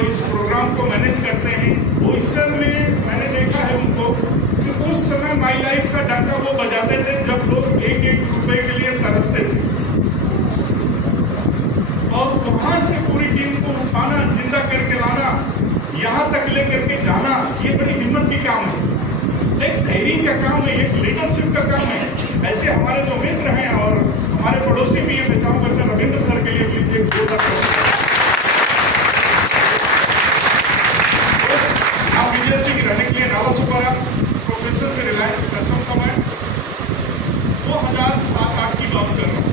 जो इस प्रोग्राम को मैनेज करते हैं, वो इस समय मैंने देखा है उनको कि उस समय माई लाइफ का डाटा वो बजाते थे जब लोग एक एक रुपए के लिए तरसते थे, और वहां से पूरी टीम को उठाना, जिंदा करके लाना, यहाँ तक लेकर के जाना, ये बड़ी हिम्मत की काम है, एक धैर्य का काम है, एक लीडरशिप का काम है। ऐसे हमारे जो मित्र हैं और हमारे पड़ोसी भी हैं, मैं चाहूंगा सर रविंद्र सर के लिए प्लीज एक जोरदार आप विजय सिंह रहने के लिए नाला सुपारा प्रोफेसर से रिलायंस प्रसन्न का मैं 2007-8 की बात कर रहा हूँ,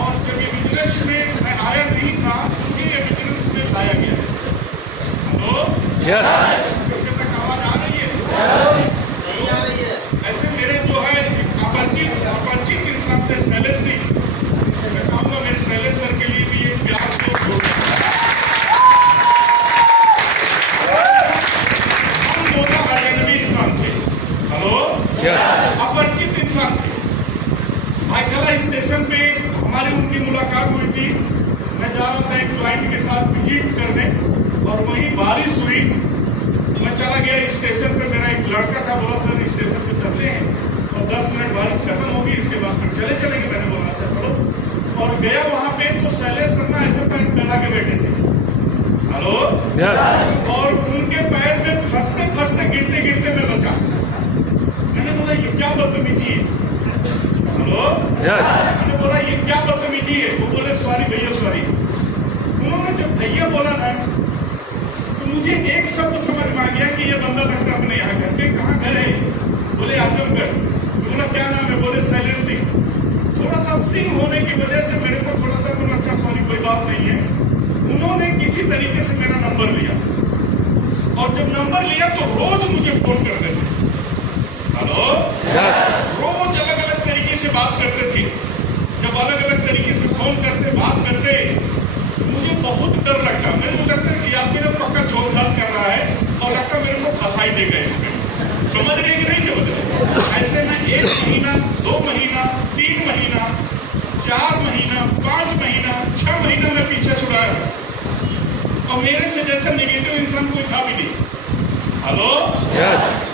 और जब ये बिजनेस में मैं आया नहीं था, मुझे ये बिजनेस में लाया गया है। तक आवाज आ रही है? ऐसे मेरे जो है अपरिचित इंसान थे शैलेश सिंह, मैं चाहूंगा मेरे शैलेश सर के लिए भी एक प्यार से हम दोनों अजनबी इंसान थे, हेलो, अपरिचित इंसान थे। भाईकला स्टेशन पे हमारी उनकी मुलाकात हुई थी, मैं जा रहा था एक क्लाइंट के साथ विजिट करने, और वहीं बारिश हुई, मैं चला गया स्टेशन पे, मेरा एक लड़का था, बोला सर स्टेशन पे चलते हैं, और 10 मिनट बारिश खत्म होगी, इसके बाद फिर चलेंगे। मैंने बोला अच्छा चलो, और गया वहां पे तो शैलेश शर्मा ऐसे पैर फैला के बैठे थे, हेलो, और उनके पैर में फंसते गिरते मैं बचा। मैंने बोला ये क्या बदतमीजी है, हेलो, मैंने बोला ये क्या बदतमीजी है? वो बोले सॉरी भैया सॉरी। उन्होंने जब भैया बोला ना, मुझे एक शब्द समझ में आ गया कि ये बंदा लगता अपने यहाँ घर पे। कहाँ घर है? बोले आजमगढ़। बोला क्या नाम है? बोले शैलेश सिंह। थोड़ा सा सिंह होने की वजह से मेरे को थोड़ा सा बोला अच्छा सॉरी कोई बात नहीं है। उन्होंने किसी तरीके से मेरा नंबर लिया, और जब नंबर लिया तो रोज मुझे फोन करते थे, हेलो, रोज अलग अलग तरीके से बात करते थे। जब अलग अलग तरीके से फोन करते, बात करते, मुझे बहुत डर लगता। मेरे को लगता है कि आदमी ने पक्का जोड़-जाड़ कर रहा है, और लगता मेरे को फंसाई देगा इसमें। समझ रहे कि नहीं समझ रहे? ऐसे में 1 महीना, 2 महीना, 3 महीना, 4 महीना, 5 महीना, 6 महीना में पीछे छुड़ाया, और मेरे से जैसा नेगेटिव इंसान कोई था भी नहीं, हेलो,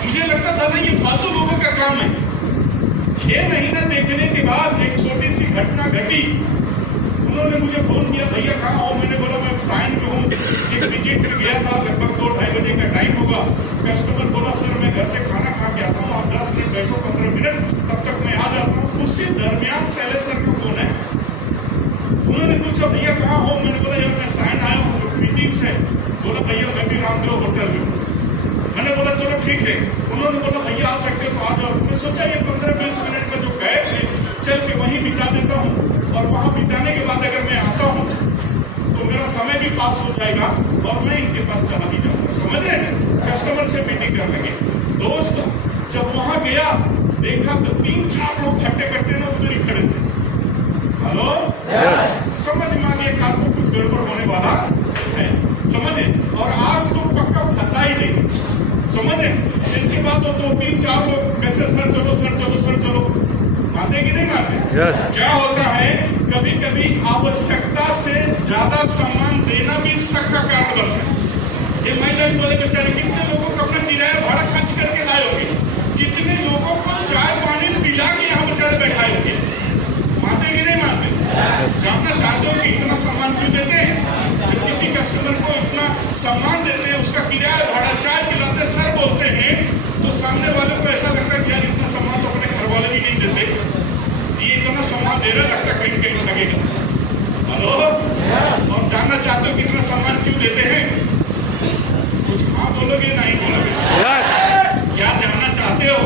मुझे लगता था ना ये फालतू लोगों का काम है। 6 महीना देखने के बाद एक छोटी सी घटना घटी, उन्होंने मुझे फोन किया, भैया कहाँ हो? मैंने बोला मैं साइन में हूँ, एक विजिट में गया था, लगभग 2-2:30 बजे का टाइम होगा। कस्टमर बोला सर मैं घर से खाना खा के आता हूँ, आप 10 मिनट बैठो, 15 मिनट, तब तक मैं आ जाता हूँ। उसी दरमियान शैलेश सर का फोन है। उन्होंने पूछा भैया कहाँ हो? मैंने बोला यार मैं साइन आया हूँ मीटिंग से। बोला भैया मैं भी रामदेव होटल में हूँ। मैंने बोला चलो ठीक है। उन्होंने बोला भैया आ सकते हो तो आ जाओ। मैं सोचा ये 15-20 मिनट का जो गैप है चल के वहीं बिता देता हूँ, और वहां बिताने के बाद अगर मैं आता हूं तो मेरा समय भी पास हो जाएगा, और मैं इनके पास चला भी जाऊंगा। समझ रहे हैं? कस्टमर से मीटिंग कर लेंगे। दोस्त जब वहां गया, देखा तो 3-4 लोग खट्टे ना उधर ही खड़े थे, हेलो, समझ में आ गया काल को कुछ गड़बड़ होने वाला है, समझे, और आज तो पक्का फंसा ही देंगे, समझे। इसके बाद तो 2-3-4 लोग कैसे सर चलो मानते कि नहीं मानते? क्या होता है कभी कभी आवश्यकता से ज्यादा सम्मान देना भी शक का कारण बनता है। ये महिला बोले बेचारे कितने लोगों को अपना किराया भाड़ा खर्च करके लाए होंगे, कितने लोगों को चाय पानी पिला के यहाँ बेचारे बैठाए होंगे, मानते कि नहीं मानते? जानना चाहते हो कि इतना सम्मान क्यों देते हैं? जब किसी कस्टमर को इतना सम्मान देते हैं, उसका किराया भाड़ा, चाय पिलाते, सर बोलते हैं, तो सामने वाले को ऐसा लगता है कि यार इतना सम्मान तो अपने घर वाले भी नहीं देते, ये इतना सम्मान दे रहा, लगता कहीं लगेगा, हेलो। और जानना चाहते हो कितना सम्मान क्यों देते हैं? कुछ हाँ बोलोगे नहीं बोलोगे? क्या जानना चाहते हो?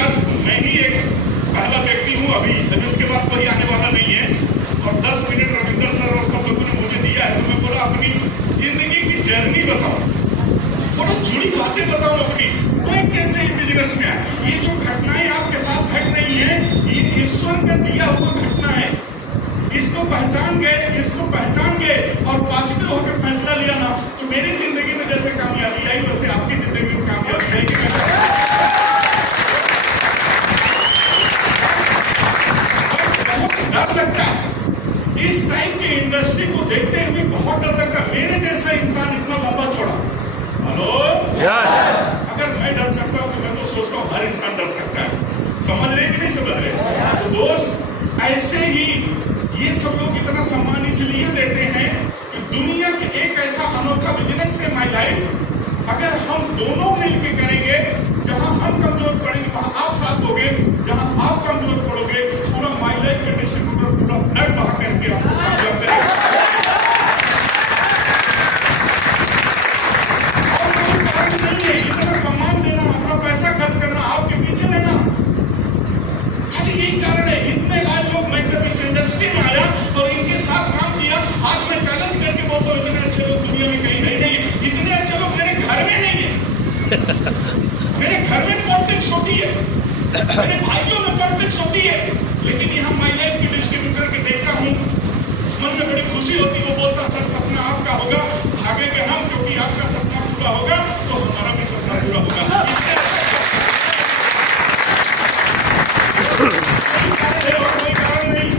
आज मैं ही एक पहला व्यक्ति हूँ अभी उसके बाद कोई आने वाला नहीं है, और 10 मिनट रविंद्र सर और सब लोगों ने मुझे दिया है, तो मैं बोला अपनी जिंदगी की जर्नी बताओ, थोड़ा जुड़ी बातें बताओ अपनी, मैं कैसे बिजनेस में आया। ये जो घटनाएं आपके साथ घट रही है, ये ईश्वर का दिया हुआ घटना है। इसको पहचान गए और पॉजिटिव होकर माइलाइट अगर हम दोनों मिलकर करेंगे, जहां हम कमजोर पड़ेंगे वहां आप साथ दोगे, जहां आप कमजोर पड़ोगे पूरा माइलाइट का डिस्ट्रीब्यूटर पूरा ब्लड बहा करके आपको कामयाब करेगा। और कोई कारण नहीं है इतना सम्मान देना, अपना पैसा खर्च करना, आपके पीछे रहना, खाली यही कारण है। इतने लाख लोग, मैं जब इस इंडस्ट्री में आया और इनके साथ काम किया, आज मैं चैलेंज करके बोलता हूँ इतने अच्छे लोग दुनिया में कहीं नहीं है, इतने अच्छे लोग मेरे घर में नहीं है। मेरे घर में पॉलिटिक्स होती है, मेरे भाइयों में पॉलिटिक्स होती है, लेकिन यहाँ माइलाइट के डिस्ट्रीब्यूटर के देखता हूँ, मन में बड़ी खुशी होती। वो बोलता सर सपना आपका होगा, भागेंगे हम, क्योंकि आपका सपना पूरा होगा तो हमारा भी सपना पूरा होगा। कोई कारण नहीं।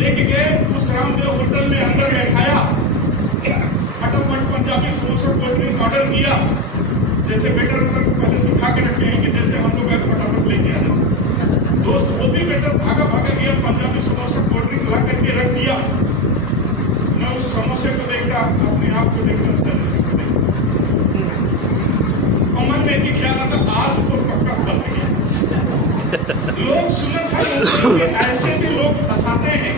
लेके गए उस रामदेव होटल में, अंदर बैठाया, फटाफट Punjabi samosa cold drink order किया, जैसे वेटर को पहले सिखा के रखे हैं कि जैसे हम लोग फटाफट लेके आ जाओ। दोस्त वो भी वेटर भागा गया, पंजाबी समोसा कोल्ड ड्रिंक ला करके रख दिया। मैं उस समोसे को देखता, अपने आप को देखता, सर्विसिंग को देखता, और मन में एक ख्याल आता, आज तो पक्का फंस गया। लोग सुनत हैं, ऐसे भी लोग फंसाते हैं।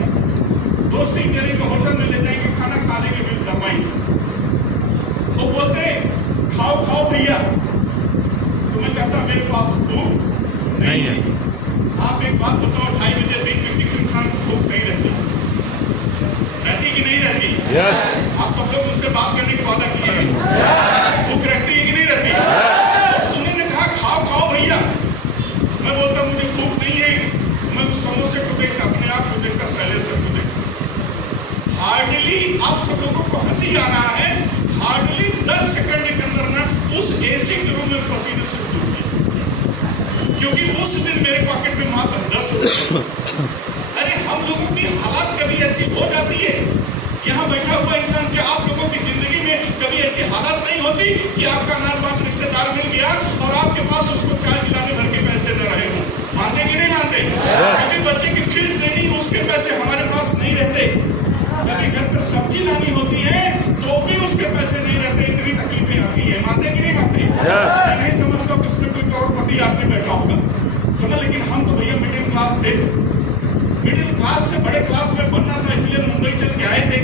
दोस्ती करेंगे, होटल में ले जाएंगे, खाना खाने के बिल करवाएंगे, वो बोलते खाओ भैया, तो मैं कहता मेरे पास भूख नहीं है। आप एक बात बताओ, 2:30 बजे दिन में किसी इंसान को भूख नहीं रहती कि नहीं रहती? yes. आप सब लोग मुझसे बात करने की वादा किए हैं, भूख रहती है कि नहीं रहती? yes. उन्होंने कहा खाओ भैया, मैं बोलता मुझे भूख नहीं है। मैं उस समोसे को देखता, अपने आप को देखता, शैलेश सर को देखता। हार्डली आप सब लोगों को हंसी आ रहा है, हार्डली 10 सेकंड के अंदर ना उस एसी के रूम में पसीने से डूब गया, क्योंकि उस दिन मेरे पॉकेट में मात्र 10 रुपए। अरे हम लोगों की हालात कभी ऐसी हो जाती है, यहाँ बैठा हुआ इंसान, क्या आप लोगों की जिंदगी में कभी ऐसी हालत नहीं होती कि आपका नाम रिश्तेदार मिल गया और आपके पास उसको चाय पिलाने भर के पैसे न रहे हो? मानते कि नहीं मानते? कभी बच्चे की फीस देनी, उसके पैसे हमारे पास नहीं रहते, कभी घर पर सब्जी लानी होती है तो भी उसके पैसे नहीं रहते, इतनी तकलीफें आती है। मानते कि नहीं मानते? नहीं समझता किसने कोई करोड़पति आदमी बैठा होगा, समझ, लेकिन हम तो भैया मिडिल क्लास थे, मिडिल क्लास से बड़े क्लास में बनना था, इसलिए मुंबई चल के आए थे।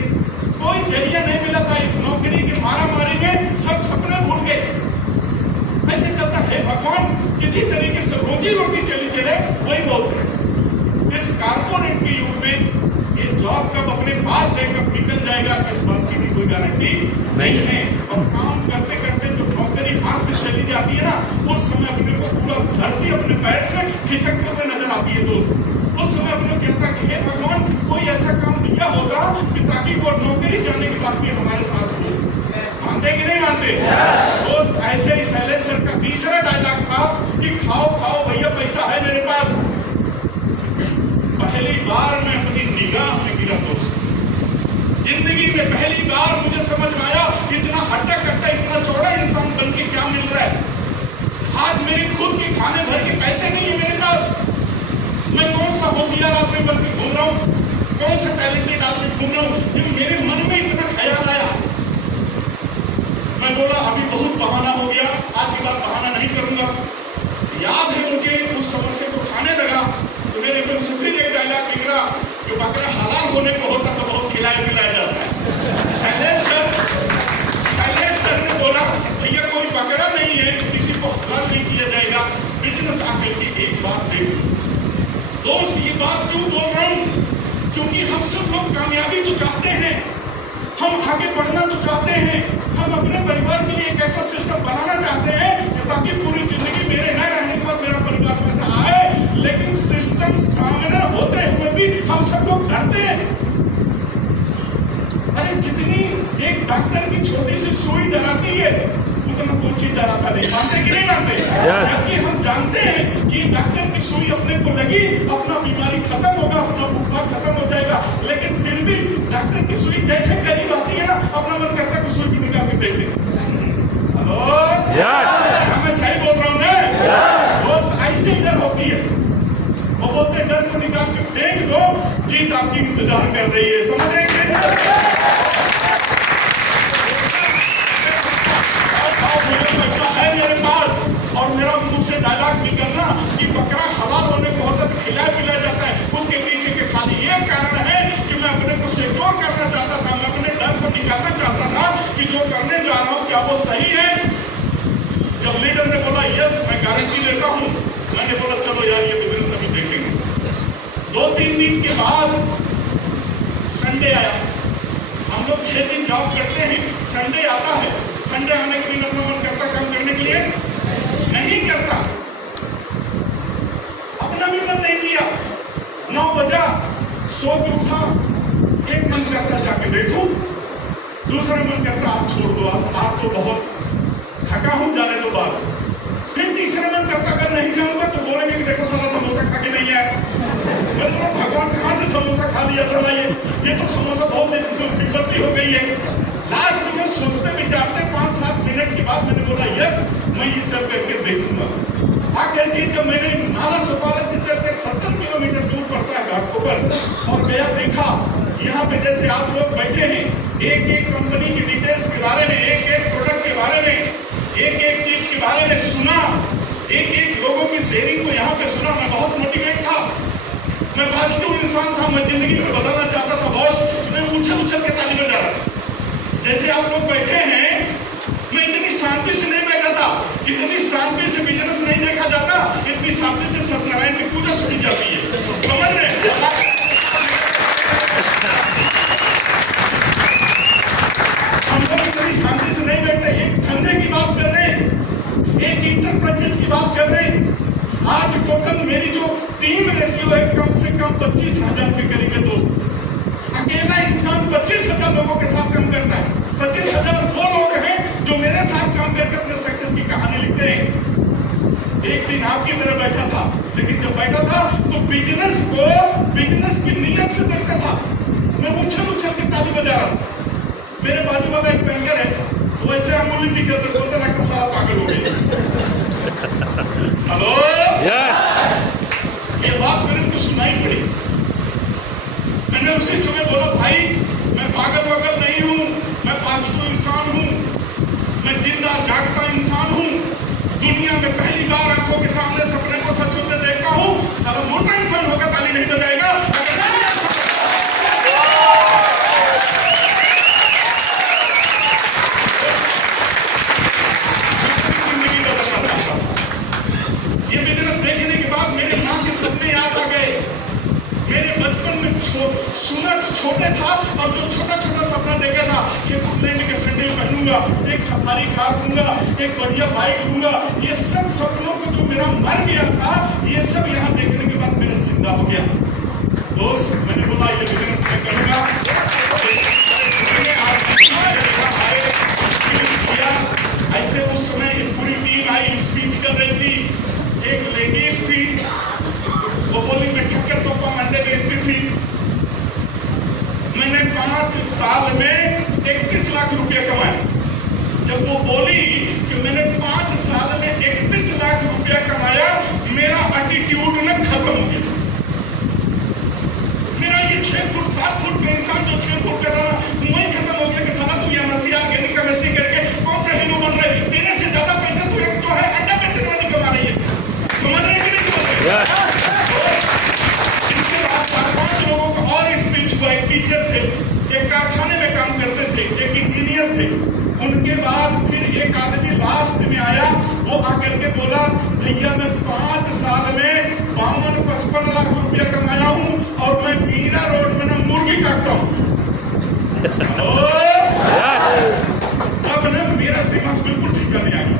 कोई जरिया नहीं मिला था, इस नौकरी की मारामारी में सब सपने भूल गए। ऐसे चलता है भगवान, किसी तरीके से रोजी रोटी चली चले, वही बहुत है। इस कारपोरेट के युग में ये जॉब कब अपने पास है, कब निकल जाएगा, इस बात की भी कोई गारंटी नहीं है। और काम करते करते जो नौकरी हाथ से चली जाती है ना, उस समय अपने को पूरा धरती अपने पैर से खिसकते हुए नजर आती है। दोस्त, उस समय अपने कहता कि हे भगवान, कोई ऐसा काम दिया होगा कि ताकि वो नौकरी जाने के बाद भी हमारे साथ हो। मानते कि नहीं मानते? दोस्त, ऐसे ही शैलेश सर का तीसरा डायलॉग था कि खाओ भैया, पैसा है मेरे पास। पहली बार मैं अपनी निगाह में गिरा दोस्त, जिंदगी में पहली बार मुझे समझ में आया इतना हट्टा कट्टा, इतना चौड़ा इंसान बन के क्या मिल रहा है। आज मेरी खुद की खाने भर के पैसे नहीं है मेरे पास, मैं कौन सा होशियार आदमी बन के घूम रहा हूँ, कौन सा टैलेंटेड आदमी घूम रहा हूँ, लेकिन मेरे मन में इतना ख्याल आया। मैं बोला अभी बहुत बहाना हो गया, आज के बाद बहाना नहीं करूंगा। याद है मुझे उस समोसे को खाने लगा तो मेरे मन से फिर एक डायलॉग निकला कि बकरा हलाल होने को होता तो बहुत खिलाया पिलाया जाता है। शैलेश सर ने बोला भैया कोई बकरा नहीं है, किसी को हलाल नहीं किया जाएगा, बिजनेस आकर के एक बात देख। दोस्त, ये बात क्यों बोल रहा हूँ? क्योंकि हम सब लोग कामयाबी तो चाहते हैं, हम आगे बढ़ना तो चाहते हैं, हम अपने परिवार के लिए एक ऐसा सिस्टम बनाना चाहते हैं ताकि पूरी जिंदगी मेरे न रहने पर मेरा परिवार पैसा आए, लेकिन सिस्टम सामने होते हुए भी हम सब लोग डरते हैं। अरे जितनी एक डॉक्टर की छोटी सी सुई डराती है, उतना कोई चीज डराता नहीं। मानते कि नहीं मानते? जबकि हम जानते हैं कि डॉक्टर की सुई अपने को लगी, अपना बीमारी खत्म होगा, अपना बुखार खत्म हो जाएगा, लेकिन फिर भी डॉक्टर की सुई जैसे करीब आती है ना, अपना मन करता है कि सुई को निकाल के फेंक दे। हेलो, मैं सही बोल रहा हूँ ना दोस्त? ऐसे ही डर होती है, वो बोलते डर को निकाल के फेंक दो, जीत आपकी इंतजार कर रही है। समझ रहे हैं? संडे आया। हम लोग 6 दिन जॉब करते हैं, संडे आता है, संडे आने के दिन अपना मन करता काम करने के लिए नहीं करता। अपना भी मन नहीं किया, 9 बजा सो के उठा, एक मन करता जाके देखूं, दूसरा मन करता आप छोड़ दो, आप तो बहुत थका हूं, जाने दो बात। फिर तीसरा मन करता अगर नहीं जाऊंगा तो बोलेंगे कि देखो सारा समोसा खा के नहीं आया। भगवान कहाँ से समोसा खा लिया था, ये तो समोसा बहुत विपत्ति हो गई है। लास्ट में सोचते विचारते 5-7 मिनट के बाद मैंने बोला यस, मैं ये चल करके देखूंगा। आकर के जब मैंने नाला सोपारा से चल कर 70 किलोमीटर दूर पड़ता है घाटकोपर और गया, देखा यहाँ पे जैसे आप लोग बैठे हैं, एक एक कंपनी की डिटेल्स के बारे में, एक एक प्रोडक्ट के बारे में, एक एक चीज के बारे में सुना, एक एक लोगों की शेयरिंग को यहाँ पे सुना। मैं बहुत मोटिवेट था, मैं पॉजिटिव इंसान था, मैं जिंदगी में बदलना चाहता था बॉस। मैं उछल के ताली बजा रहा था। जैसे आप लोग बैठे हैं, मैं इतनी शांति से नहीं बैठा था, इतनी शांति से बिजनेस नहीं देखा जाता, इतनी शांति से सत्यनारायण की पूजा सुनी जाती है, समझ रहे? हम लोग इतनी शांति से नहीं बैठते। एक धंधे की बात कर रहे हैं, एक इंटरप्राइजेज की बात कर रहे हैं। आज टोटल मेरी जो टीम रेशियो है कम से कम 25,000 के करीब है दोस्त। अकेला इंसान 25,000 लोगों के साथ काम करता है। 25,000 वो लोग हैं जो मेरे साथ काम करके अपने सक्सेस की कहानी लिखते हैं। एक दिन आपकी तरह बैठा था, लेकिन जब बैठा था तो बिजनेस की नीयत से देखता था। मैं उछल के ताली बजा रहा था। मेरे बाजू वाला एक बैंकर है, वो ऐसे अंगुली दिखते सोचते ना कि सारा पागल हो गया। हेलो, ये बात मेरे को सुनाई पड़ी। मैंने उसी समय बोला भाई मैं पागल वागल नहीं हूँ, मैं पॉजिटिव इंसान हूँ, मैं जिंदा जागता इंसान हूँ। दुनिया में पहली बार आंखों के सामने सपने को सच होते देखता हूँ। सारा मोटा इंसान होकर ताली नहीं बजाएगा। ये बिजनेस देखने के बाद मेरे माँ के सपने याद आ गए। मेरे बचपन में छोटे था और जो छोटा सपना देखा था कि घूमने के सैंडल पहनूंगा, एक सफारी कार लूंगा, एक बढ़िया बाइक लूंगा, ये सब सपनों को जो मेरा मर गया था, ये सब यहाँ देखने के बाद मेरा जिंदा हो गया। दोस्त, मैंने बोला ये बिजनेस मैं करूंगा। ऐसे उस समय पूरी टीम आई, स्पीच कर रही थी। एक लेडीज थी, वो बोली मैं ठक्कर तोपा मंडे बेचती थी। मैंने 5 साल में 31 लाख रुपया कमाए। जब वो बोली कि मैंने 5 साल में 31 लाख रुपया कमाया, मेरा एटीट्यूड न खत्म हो गया। मेरा ये 6 फुट 7 फुट का इंसान जो 6 फुट का था, वही खत्म हो गया कि साला तू ये मसीहा ऑर्गेनिक का मसीह करके कौन सा हीरो बन रहा है? तेरे से ज्यादा पैसा तू एक तो है अंडा बेचने वाली कमा रही है। समझ रहे कि नहीं समझ रहे? इसके बाद 4-5 लोगों को और स्पीच को, एक टीचर थे, एक कारखाने में काम करते थे, एक इंजीनियर थे। उनके बाद फिर एक आदमी लास्ट में आया, वो आकर के बोला भैया मैं 5 साल में 52-55 लाख रुपया कमाया हूँ और मैं मीरा रोड में ना मुर्गी काटता हूँ। अब ना मेरा दिमाग बिल्कुल ठीक करने आ गया।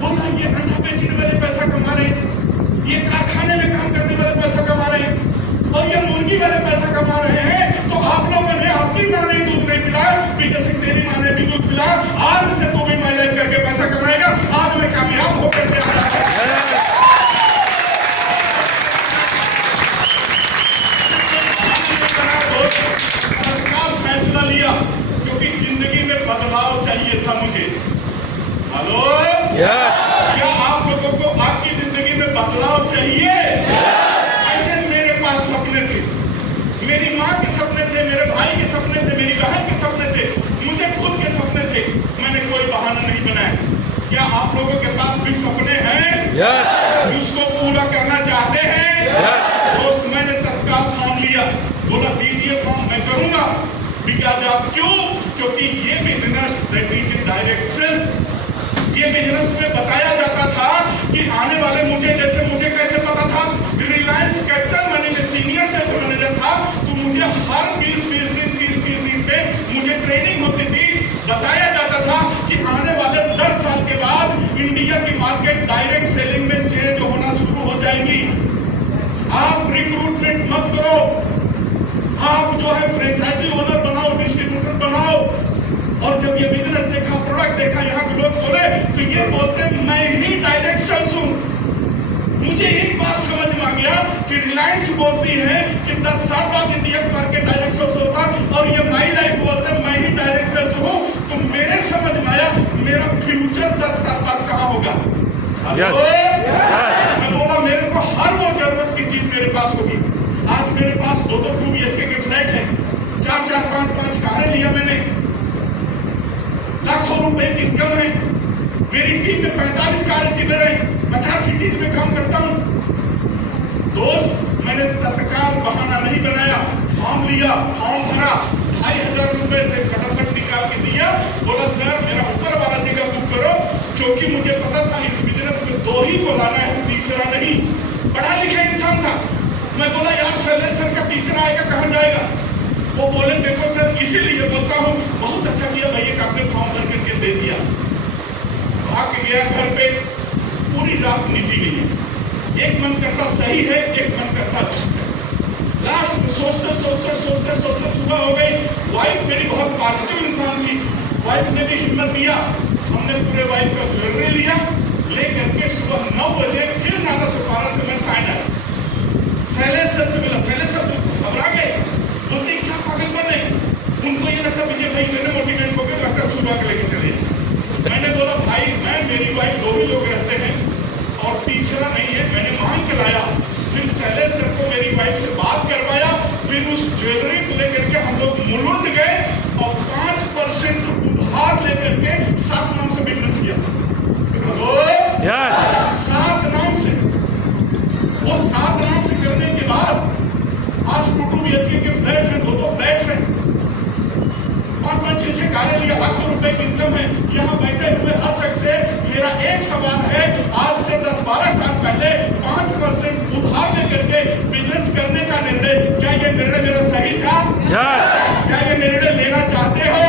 बोला ये अंडा बेचने वाले पैसा कमा रहे, ये कारखाने में काम करने वाले पैसा कमा रहे और ये मुर्गी वाले पैसा कमा रहे हैं। तो आप लोगों ने आपकी माँ ने दूध नहीं पिलाया, पीछे से तेरी माँ ने भी दूध पिलाया, आज से तो भी मैनेज करके पैसा कमाएगा। आज मैं कामयाब होकर के फैसला लिया क्योंकि जिंदगी में बदलाव चाहिए था मुझे। हेलो, क्या आप लोगों को आपकी जिंदगी में बदलाव चाहिए? ऐसे मेरे पास सपने थे, मेरी माँ के सपने थे, मेरे भाई के सपने थे, मेरी बहन के सपने थे, मुझे खुद के सपने थे। मैंने कोई बहाना नहीं बनाया। क्या आप लोगों के पास भी सपने हैं? उसको पूरा करना चाहते हैं? तो मैंने तत्काल फॉर्म लिया, बोला दीजिए फॉर्म, मैं करूंगा। बिकॉज आप क्यों? क्योंकि ये business that is in direct sales, ये बिजनेस में बताया जाता था कि आने वाले मुझे कैसे पता था, रिलायंस कैपिटल मनी में सीनियर सेल्स मैनेजर था, तो मुझे मुझे हर 20-20 दिन 30-30 दिन पे मुझे ट्रेनिंग होती थी। बताया जाता था कि आने वाले 10 साल के बाद इंडिया की मार्केट डायरेक्ट सेलिंग में चेंज होना शुरू हो जाएगी। आप रिक्रूटमेंट मत करो, आप जो है फ्रेंचाइजी ओनर बनाओ, डिस्ट्रीब्यूटर बनाओ। और जब ये बिजनेस देखा, प्रोडक्ट देखा, यहाँ के लोग बोले तो ये बोलते मैं ही डायरेक्ट सेल्स हूँ। मुझे एक बात समझ में आ गया कि रिलायंस बोलती है कि 10 साल बाद इंडिया की मार्केट डायरेक्ट सेल्स होगा, और ये माई लाइफ बोलते हैं मैं ही डायरेक्ट सेल्स हूँ। तो मेरे समझ में आया मेरा फ्यूचर 10 साल बाद कहाँ होगा। मैं बोला मेरे को हर वो जरूरत की चीज मेरे पास होगी। आज मेरे पास 2-2 BHK के फ्लैट है, 4-4, 5-5 कारें लिया मैंने, लाखों रुपए की इनकम है। मेरी टीम में 45 कार चिल्लर है, 50 सिटीज में काम करता हूँ। दोस्त, मैंने तत्काल बहाना नहीं बनाया, फॉर्म लिया, फॉर्म भरा, 2,500 रुपए से फटाफट निकाल के दिया। बोला सर मेरा ऊपर वाला जगह बुक करो, क्योंकि मुझे पता था इस बिजनेस में 2 ही को लाना है, तीसरा नहीं। पढ़ा लिखा इंसान था। मैं बोला यार शैलेश सर का तीसरा आएगा, कहाँ जाएगा? वो बोले देखो सर इसीलिए बोलता हूँ, बहुत अच्छा किया भैया का आपने फॉर्म भर करके दे दिया। भाग गया घर पे, पूरी रात नीति गई है। एक मन करता सही है, एक मन करता गलत है। लास्ट में सोचते सुबह हो गई। वाइफ मेरी बहुत पॉजिटिव इंसान थी, वाइफ ने भी हिम्मत दिया। हमने पूरे वाइफ का ज्वेलरी लिया, लेकर के सुबह 9 बजे फिर नाला सुपारा से मैं साइन आया। शैलेश सर से मिला, शैलेश सर घबरा गए, बोलते क्या पागल बने। उनको ये लगता विजय भाई मेरे मोटिवेट हो गए, लगता सुबह के लेके चले। मैंने बोला भाई मैं मेरी वाइफ 2 ही लोग रहते हैं और तीसरा नहीं है। मैंने मांग के लाया, फिर शैलेश सर को मेरी वाइफ से बात करवाया, फिर उस ज्वेलरी को लेकर के हम लोग मुलुंड गए और 5% उधार लेकर के 7 नाम से बिजनेस किया। 7 नाम से, वो 7 नाम से करने के बाद आज 2 BHK के फ्लैट में 2 फ्लैट्स हैं, 5-5, 6 कारें लिया, लाखों रुपए की इनकम है। यहाँ बैठे हुए हर शख्स से मेरा एक सवाल है, आज से 10-12 साल पहले 5% उधार लेकर के बिजनेस करने का निर्णय, क्या ये निर्णय मेरा सही था? क्या ये निर्णय लेना चाहते हो?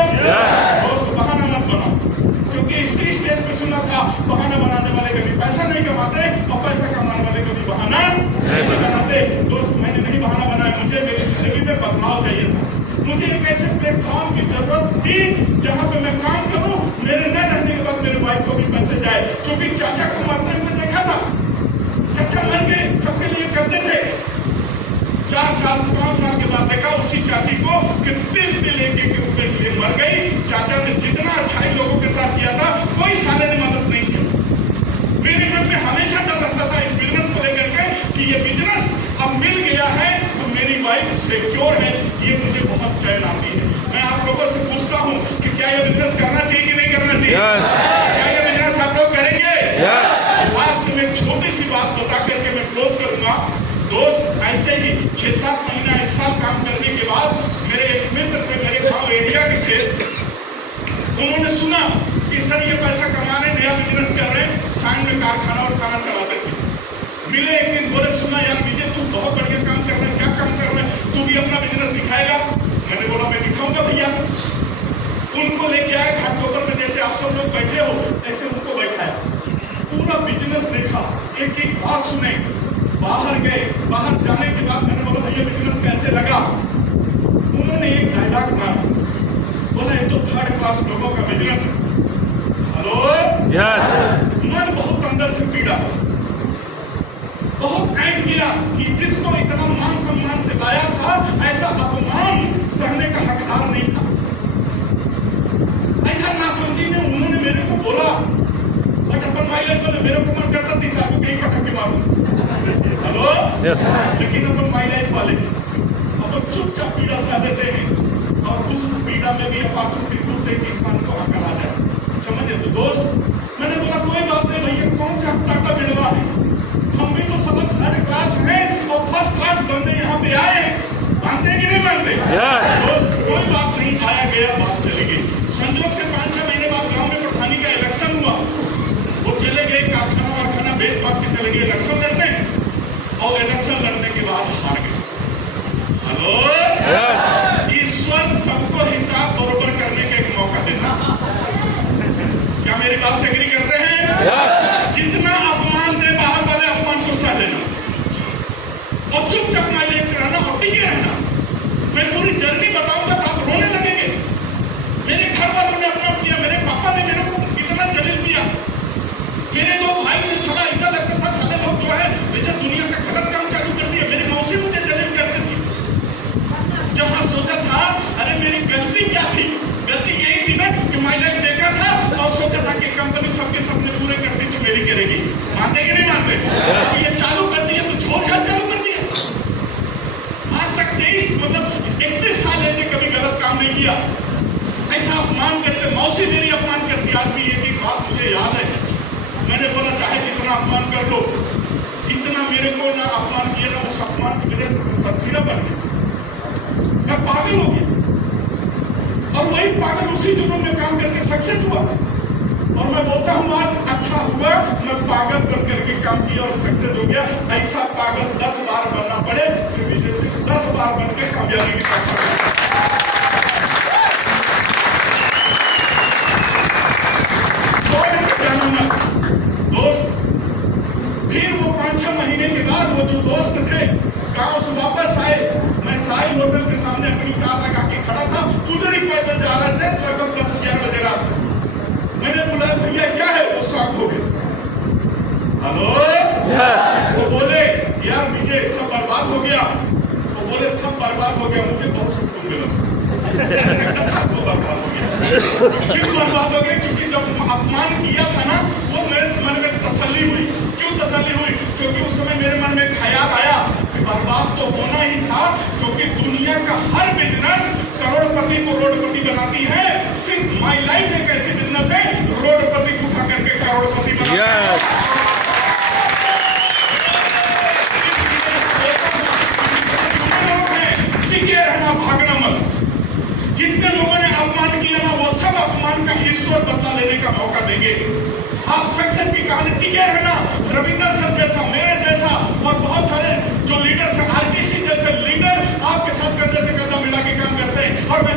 दोस्त बहाना मत बनाओ, क्योंकि इसी स्टेज पे सुना था बहाना बनाने वाले कभी पैसा नहीं कमाते और पैसा कमाने वाले कभी बहाना नहीं बनाते। दोस्त मैंने नहीं बहाना बनाया, मुझे मेरी जिंदगी में बदलाव चाहिए था। मुझे एक ऐसे प्लेटफॉर्म की जरूरत थी जहां पे मैं काम करूं, मेरे न रहने के बाद मेरे वाइफ को भी मैसेज आए। क्योंकि चाचा को मरते हुए देखा था, चाचा मर गए, सबके लिए करते थे। 4 साल 5 साल के बाद देखा उसी चाची को कि दिल लेके के ऊपर लिए मर गई। चाचा ने जितना अच्छाई लोगों के साथ किया था, कोई साले ने मदद नहीं किया। मेरे मन में हमेशा डर रहता था इस बिजनेस को लेकर के कि ये बिजनेस अब मिल गया है तो मेरी वाइफ सिक्योर है, ये मुझे बहुत चैन आती है। मैं आप लोगों से पूछता हूँ कि क्या ये बिजनेस करना चाहिए कि नहीं करना चाहिए? क्या ये बिजनेस आप लोग करेंगे? लास्ट में छोटी सी बात बता करके मैं क्लोज करूंगा। दोस्त ऐसे ही 6-7 महीना 1 साल काम करने के बाद मेरे एक मित्र थे, मेरे गाँव एरिया के थे, उन्होंने सुना कि सर ये पैसा कमा रहे, नया बिजनेस कर रहे हैं, साइन में कारखाना और खाना चलाते थे। मिले एक दिन, बोले सुना यार विजय तू बहुत बढ़िया काम कर रहे हैं, क्या काम कर रहे हैं, तू भी अपना बिजनेस दिखाएगा? मैंने बोला मैं दिखाऊंगा भैया। उनको लेके आए घाटोपर में, जैसे आप सब लोग बैठे हो ऐसे उनको बैठाया, पूरा बिजनेस देखा, एक एक बात सुने। बाहर गए, बाहर जाने के बाद मैंने बोला भैया बिजनेस कैसे लगा? उन्होंने एक डायलॉग मारा, बोला ये तो 3rd क्लास लोगों का बिजनेस है। हेलो, मन बहुत अंदर से पीड़ा, बहुत ऐंठ गिरा कि जिसको इतना मान सम्मान से लाया था, ऐसा अपमान सहने का हकदार नहीं था। ऐसा नासमझी ने उन्होंने मेरे को बोला, बट अपन माइलेज बोले मेरे को मन करता 30 आदमी कहीं पटक के मारूं। हेलो, लेकिन अपन माइलेज वाले अब चुपचाप पीड़ा सह देते हैं, और उस पीड़ा में भी अपॉर्चुनिटी दूसरे के इंसान को आकर आ जाए। समझे? तो दोस्त मैंने बोला कोई बात नहीं भैया, कौन सा टाटा बिड़वा है, हम भी तो सब 3rd क्लास है और 1st क्लास बंदे यहाँ पे आए, मानते कि नहीं मानते? दोस्त कोई बात नहीं, आया गया बात चली गई। संजोग से 5-6 क्योंकि माइलेज देखा था और सोचा था कि कंपनी सबके सपने पूरे करती तो मेरी करेगी। मानते कि नहीं मानते? ये चालू कर दिया तो छोड़ कर चालू कर दिया। आज तक 31 साल ऐसे कभी गलत काम नहीं किया। ऐसा अपमान करते, मौसी मेरी अपमान करती। आज भी एक बात मुझे याद है, मैंने बोला चाहे जितना अपमान कर लो, इतना मेरे को ना अपमान किया ना, उस अपमान की वजह से तस्वीरें बन गई, मैं पागल हो गया। और वही पागल उसी जुर्म में काम करके सक्सेस हुआ। और मैं बोलता हूँ आज अच्छा हुआ मैं पागल करके काम किया और सक्सेस हो गया। ऐसा पागल 10 बार बनना पड़े फिर विजय सिंह 10 बार बन के कामयाबी की तरफ। दोस्त फिर वो 5-6 महीने के बाद वो जो दोस्त थे गांव से वापस आए। मैं साहिल होटल के सामने अपनी कार लगा के खड़ा था, उधर ही पैदल जा रहे थे, लगभग 10-11 बजे रात। मैंने बोला भैया क्या है? वो शॉक हो गए। हेलो, वो बोले यार मुझे सब बर्बाद हो गया। वो बोले सब बर्बाद हो गया, मुझे बहुत सुकून मिला। वो बर्बाद हो गया, क्यों बर्बाद हो गया? क्योंकि जब अपमान किया था ना, वो मेरे मन में तसल्ली हुई। क्यों तसल्ली हुई? क्योंकि उस समय मेरे मन में ख्याल आया कि बर्बाद तो होना ही था, क्योंकि दुनिया का हर बिजनेस करोड़पति को रोडपति बनाती है। सिर्फ माई लाइफ एक ऐसी बिजनेस है रोडपति को उठा करके करोड़पति बनाती है। टिके रहना, भागना मत। जितने लोगों ने अपमान किया ना, वो सब अपमान का ईश्वर बदला लेने का मौका देंगे। आप सक्सेस की कहानी टिके रहना। रविंदर सर जैसा, मेरे जैसा और बहुत सारे जो लीडर्स हैं, आरटीसी जैसे लीडर आपके साथ कंधे से कंधा मिला के काम करते हैं। और मैं